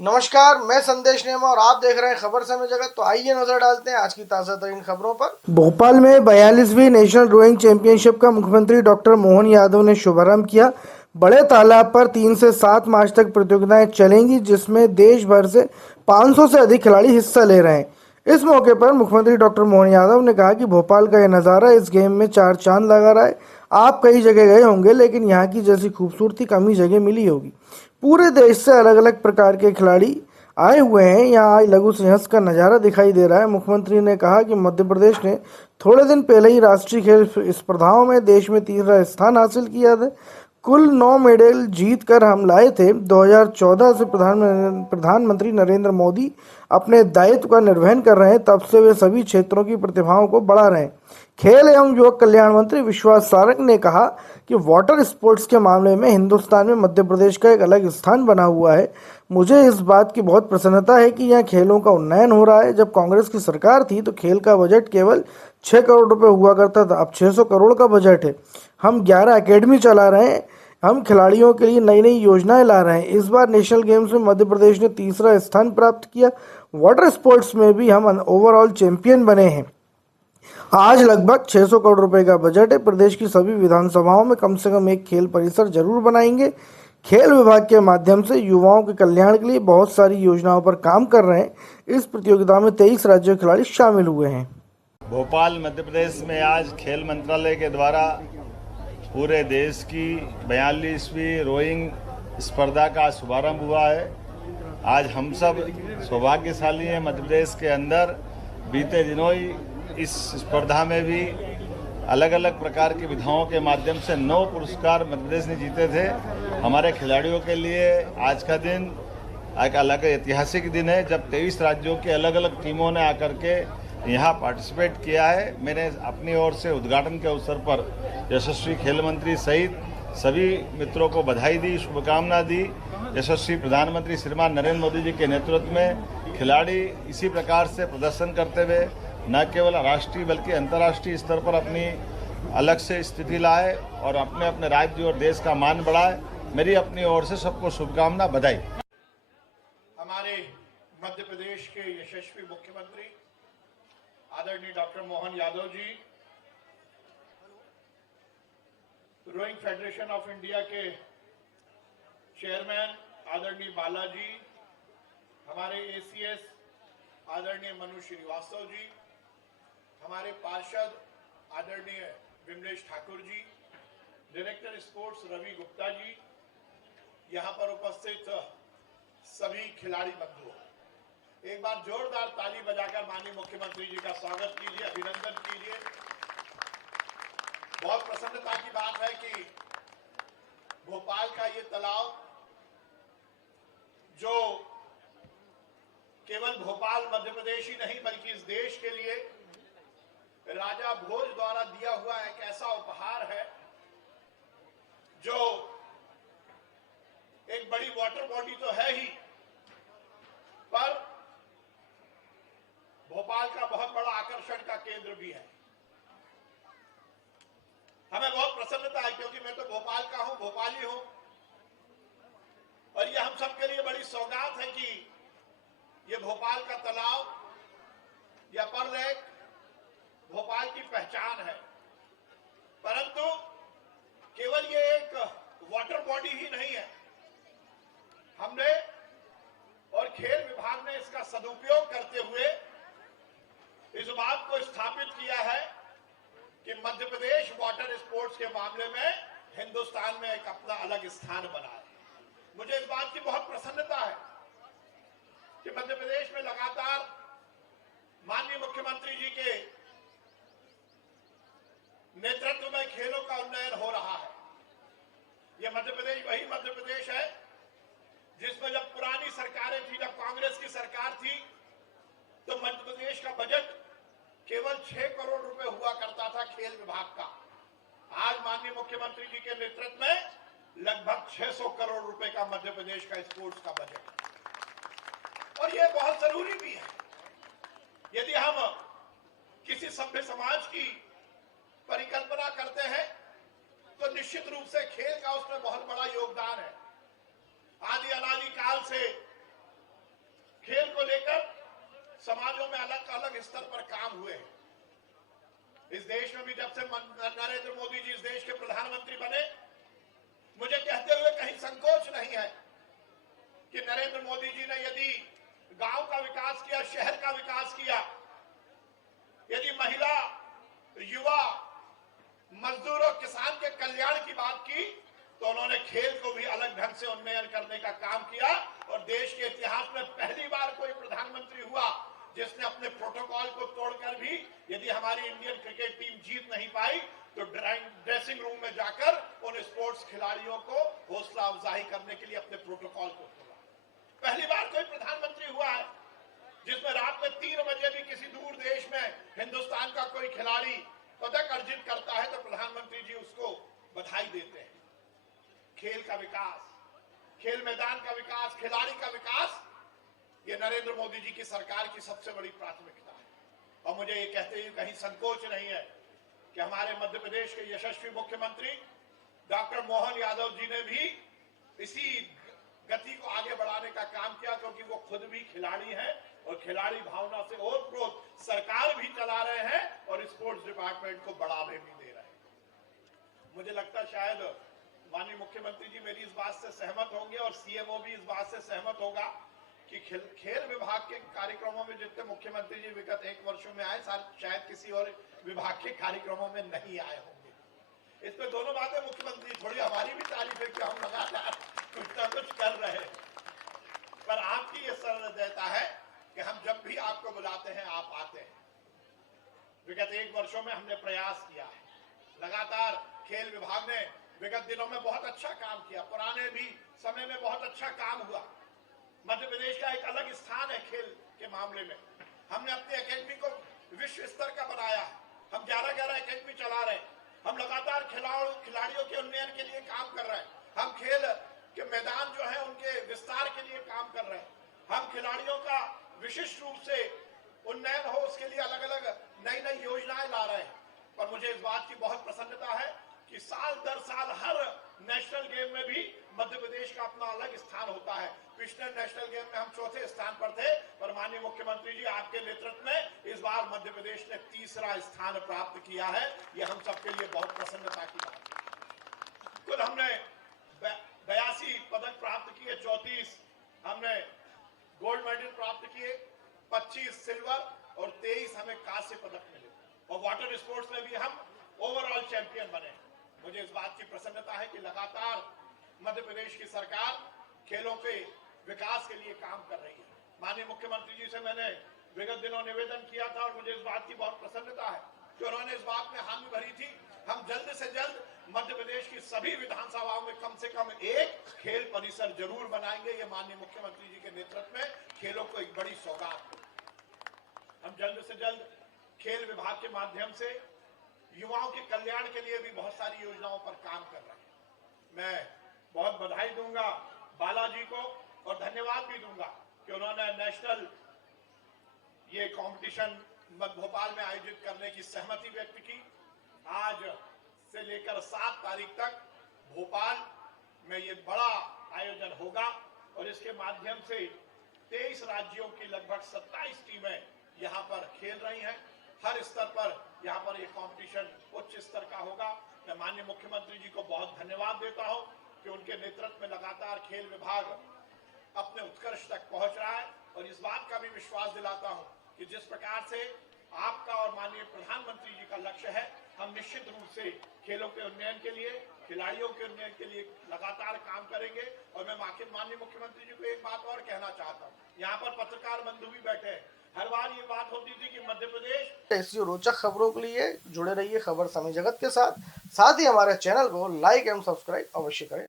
नमस्कार, मैं संदेश नेमा और आप देख रहे हैं खबर समय जगत। तो आइए नजर डालते हैं आज की ताज़ा तरीन खबरों पर। भोपाल में 42वीं नेशनल रोइंग चैंपियनशिप का मुख्यमंत्री डॉक्टर मोहन यादव ने शुभारंभ किया। बड़े तालाब पर 3 से 7 मार्च तक प्रतियोगिताएं चलेंगी, जिसमें देश भर से 500 से अधिक खिलाड़ी हिस्सा ले रहे हैं। इस मौके पर मुख्यमंत्री डॉक्टर मोहन यादव ने कहा कि भोपाल का यह नज़ारा इस गेम में 4 चांद लगा रहा है। आप कई जगह गए होंगे, लेकिन यहाँ की जैसी खूबसूरती कम ही जगह मिली होगी। पूरे देश से अलग अलग प्रकार के खिलाड़ी आए हुए हैं। यहाँ आज लघु सिंहस्थ का नज़ारा दिखाई दे रहा है। मुख्यमंत्री ने कहा कि मध्य प्रदेश ने थोड़े दिन पहले ही राष्ट्रीय खेल स्पर्धाओं में देश में तीसरा स्थान हासिल किया था। कुल 9 मेडल जीत कर हम लाए थे। 2014 से प्रधानमंत्री नरेंद्र मोदी अपने दायित्व का निर्वहन कर रहे हैं, तब से वे सभी क्षेत्रों की प्रतिभाओं को बढ़ा रहे हैं। खेल एवं युवक कल्याण मंत्री विश्वास सारंग ने कहा कि वाटर स्पोर्ट्स के मामले में हिंदुस्तान में मध्य प्रदेश का एक अलग स्थान बना हुआ है। मुझे इस बात की बहुत प्रसन्नता है कि यहाँ खेलों का उन्नयन हो रहा है। जब कांग्रेस की सरकार थी तो खेल का बजट केवल 6 करोड़ रुपए हुआ करता था, अब 600 करोड़ का बजट है। हम 11 एकेडमी चला रहे हैं। हम खिलाड़ियों के लिए नई नई योजनाएं ला रहे हैं। इस बार नेशनल गेम्स में मध्य प्रदेश ने तीसरा स्थान प्राप्त किया। वाटर स्पोर्ट्स में भी हम ओवरऑल चैंपियन बने हैं। आज लगभग 600 करोड़ रुपए का बजट है। प्रदेश की सभी विधानसभाओं में कम से कम एक खेल परिसर जरूर बनाएंगे। खेल विभाग के माध्यम से युवाओं के कल्याण के लिए बहुत सारी योजनाओं पर काम कर रहे हैं। इस प्रतियोगिता में 23 राज्यों के खिलाड़ी शामिल हुए हैं। भोपाल मध्य प्रदेश में आज खेल मंत्रालय के द्वारा पूरे देश की 42वीं रोइंग स्पर्धा का शुभारंभ हुआ है। आज हम सब सौभाग्यशाली हैं। मध्य प्रदेश के अंदर बीते दिनों ही इस स्पर्धा में भी अलग अलग प्रकार की विधाओं के माध्यम से 9 पुरस्कार मध्य प्रदेश ने जीते थे। हमारे खिलाड़ियों के लिए आज का दिन एक अलग ऐतिहासिक दिन है, जब 23 राज्यों की अलग अलग टीमों ने आकर के यहाँ पार्टिसिपेट किया है। मैंने अपनी ओर से उद्घाटन के अवसर पर यशस्वी खेल मंत्री सहित सभी मित्रों को बधाई दी, शुभकामना दी। यशस्वी प्रधानमंत्री श्रीमान नरेंद्र मोदी जी के नेतृत्व में खिलाड़ी इसी प्रकार से प्रदर्शन करते हुए न केवल राष्ट्रीय बल्कि अंतर्राष्ट्रीय स्तर पर अपनी अलग से स्थिति लाए और अपने अपने राज्य और देश का मान बढ़ाए। मेरी अपनी ओर से सबको शुभकामना, बधाई। हमारे मध्य प्रदेश के यशस्वी मुख्यमंत्री आदरणीय doctor Mohan Yadav ji, rowing federation of India के चेयरमैन आदरणीय बालाजी, हमारे एसीएस आदरणीय मनु श्रीवास्तव जी, हमारे पार्षद आदरणीय विमलेश ठाकुर जी, डायरेक्टर स्पोर्ट्स रवि गुप्ता जी, यहाँ पर उपस्थित सभी खिलाड़ी बंधुओं, एक बार जोरदार ताली बजाकर माननीय मुख्यमंत्री जी का स्वागत कीजिए, अभिनंदन कीजिए। बहुत प्रसन्नता की बात है कि भोपाल का ये तालाब, जो केवल भोपाल मध्य प्रदेश ही नहीं बल्कि इस देश के लिए राजा भोज द्वारा दिया हुआ एक ऐसा उपहार है, जो एक बड़ी वाटर बॉडी तो है ही, पर भोपाल का बहुत बड़ा आकर्षण का केंद्र भी है। हमें बहुत प्रसन्नता है क्योंकि मैं तो भोपाल का हूं, भोपाली हूं, और यह हम सबके लिए बड़ी सौगात है कि ये भोपाल का तालाब या अपर लेक भोपाल की पहचान है। परंतु केवल ये एक वाटर बॉडी ही नहीं है। हमने और खेल विभाग ने इसका सदुपयोग करते हुए इस बात को स्थापित किया है कि मध्य प्रदेश वाटर स्पोर्ट्स के मामले में हिंदुस्तान में एक अपना अलग स्थान बना है। मुझे इस बात की बहुत प्रसन्नता है कि मध्य प्रदेश में लगातार माननीय मुख्यमंत्री जी के नेतृत्व में खेलों का उन्नयन हो रहा है। यह मध्य प्रदेश वही मध्य प्रदेश है जिसमें जब पुरानी सरकारें थी, जब कांग्रेस की सरकार थी, तो मध्य प्रदेश का बजट केवल 6 करोड़ रुपए हुआ करता था खेल विभाग का। आज माननीय मुख्यमंत्री जी के नेतृत्व में लगभग 600 करोड़ रुपए का मध्य प्रदेश का स्पोर्ट्स का बजट है, और यह बहुत जरूरी भी है। यदि हम किसी सभ्य समाज की परिकल्पना करते हैं तो निश्चित रूप से खेल का उसमें बहुत बड़ा योगदान है। आदि अनादि काल से अलग स्तर पर काम हुए हैं। इस देश में भी जब से नरेंद्र मोदी जी इस देश के प्रधानमंत्री बने, मुझे कहते हुए कहीं संकोच नहीं है कि नरेंद्र मोदी जी ने यदि गांव का विकास किया, शहर का विकास किया, यदि महिला, युवा, मजदूर और किसान के कल्याण की बात की, तो उन्होंने खेल को भी अलग ढंग से उन्नयन करने का काम किया। और देश के इतिहास में पहली बार कोई प्रधानमंत्री हुआ जिसने अपने प्रोटोकॉल को तोड़कर भी, यदि हमारी इंडियन क्रिकेट टीम जीत नहीं पाई, तो ड्रेसिंग रूम में जाकर उन स्पोर्ट्स खिलाड़ियों को हौसला अफजाई करने के लिए अपने प्रोटोकॉल को तोड़ा। पहली बार कोई प्रधानमंत्री हुआ है जिसमें रात में 3 बजे भी किसी दूर देश में हिंदुस्तान का कोई खिलाड़ी पदक अर्जित करता है तो प्रधानमंत्री जी उसको बधाई देते हैं। खेल का विकास, खेल मैदान का विकास, खिलाड़ी का विकास, ये नरेंद्र मोदी जी की सरकार की सबसे बड़ी प्राथमिकता है। और मुझे ये कहते हुए कहीं संकोच नहीं है कि हमारे मध्य प्रदेश के यशस्वी मुख्यमंत्री डॉक्टर मोहन यादव जी ने भी इसी गति को आगे बढ़ाने का काम किया, क्योंकि वो खुद भी खिलाड़ी हैं और खिलाड़ी भावना से ओतप्रोत सरकार भी चला रहे हैं और स्पोर्ट्स डिपार्टमेंट को बढ़ावे भी दे रहे हैं। मुझे लगता है शायद माननीय मुख्यमंत्री जी मेरी इस बात से सहमत होंगे और सीएमओ भी इस बात से सहमत होगा कि खेल विभाग के कार्यक्रमों में जितने मुख्यमंत्री जी विगत 1 वर्षों में आए, शायद किसी और विभाग के कार्यक्रमों में नहीं आए होंगे। इसमें दोनों बातें मुख्यमंत्री, थोड़ी हमारी भी तारीफ है कि हम लगातार कुछ ना कुछ कर रहे हैं, पर आपकी ये सहृदयता है कि हम जब भी आपको बुलाते हैं आप आते हैं। विगत 1 वर्षों में हमने प्रयास किया है, लगातार खेल विभाग ने विगत दिनों में बहुत अच्छा काम किया, पुराने भी समय में बहुत अच्छा काम हुआ। मध्य प्रदेश का एक अलग स्थान है खेल के मामले में। हमने अपनी एकेडमी को विश्व स्तर का बनाया है, हम 11 एकेडमी चला रहे हैं, हम लगातार खिलाड़ियों के उन्नयन के लिए काम कर रहे हैं, हम खेल के मैदान जो है उनके विस्तार के लिए काम कर रहे हैं, हम खिलाड़ियों का विशिष्ट रूप से उन्नयन हो उसके लिए अलग अलग नई योजनाएं ला रहे हैं। पर मुझे इस बात की बहुत प्रसन्नता है कि साल दर साल हर नेशनल गेम में भी मध्य प्रदेश का अपना अलग स्थान होता है। पिछले नेशनल गेम में हम 4थे स्थान पर थे, पर माननीय मुख्यमंत्री जी आपके नेतृत्व में इस बार मध्य प्रदेश ने 3रा स्थान प्राप्त किया है। ये हम सबके लिए बहुत प्रसन्नता की बात है। कुल हमने 82 पदक प्राप्त किए, 34 हमने गोल्ड मेडल प्राप्त किए, 25 सिल्वर और 23 हमें कांस्य पदक मिले। और वाटर स्पोर्ट्स में भी हम ओवरऑल चैंपियन बने। मुझे इस बात की प्रसन्नता है कि लगातार मध्य प्रदेश की सरकार खेलों के विकास के लिए काम कर रही है। माननीय मुख्यमंत्री जी से मैंने विगत दिनों निवेदन किया था और मुझे इस बात की बहुत प्रसन्नता है कि उन्होंने इस बात में हामी भरी थी, हम जल्द से जल्द मध्य प्रदेश की सभी विधानसभाओं में कम से कम एक खेल परिसर जरूर बनाएंगे। ये माननीय मुख्यमंत्री जी के नेतृत्व में खेलों को एक बड़ी सौगात है। हम जल्द से जल्द खेल विभाग के माध्यम से युवाओं के कल्याण के लिए भी बहुत सारी योजनाओं पर काम कर रहे हैं। मैं बहुत बधाई दूंगा बालाजी को और धन्यवाद भी दूंगा कि उन्होंने नेशनल ये कंपटीशन भोपाल में आयोजित करने की सहमति व्यक्त की। आज से लेकर 7 तारीख तक भोपाल में ये बड़ा आयोजन होगा और इसके माध्यम से 23 राज्यों की लगभग 27 टीमें यहाँ पर खेल रही हैं। हर स्तर पर यहाँ पर ये कंपटीशन उच्च स्तर का होगा। मैं माननीय मुख्यमंत्री जी को बहुत धन्यवाद देता हूँ कि उनके नेतृत्व में लगातार खेल विभाग अपने उत्कर्ष तक पहुंच रहा है और इस बात का भी विश्वास दिलाता हूँ कि जिस प्रकार से आपका और माननीय प्रधानमंत्री जी का लक्ष्य है, हम निश्चित रूप से खेलों के उन्नयन के लिए, खिलाड़ियों के उन्नयन के लिए लगातार काम करेंगे। और मैं माननीय मुख्यमंत्री जी को एक बात और कहना चाहता हूँ, यहाँ पर पत्रकार बंधु भी बैठे हैं। हर बार ये बात होती थी कि मध्य प्रदेश ऐसी रोचक खबरों के लिए जुड़े रहिए खबर समय जगत के साथ ही हमारे चैनल को लाइक एवं सब्सक्राइब अवश्य करें।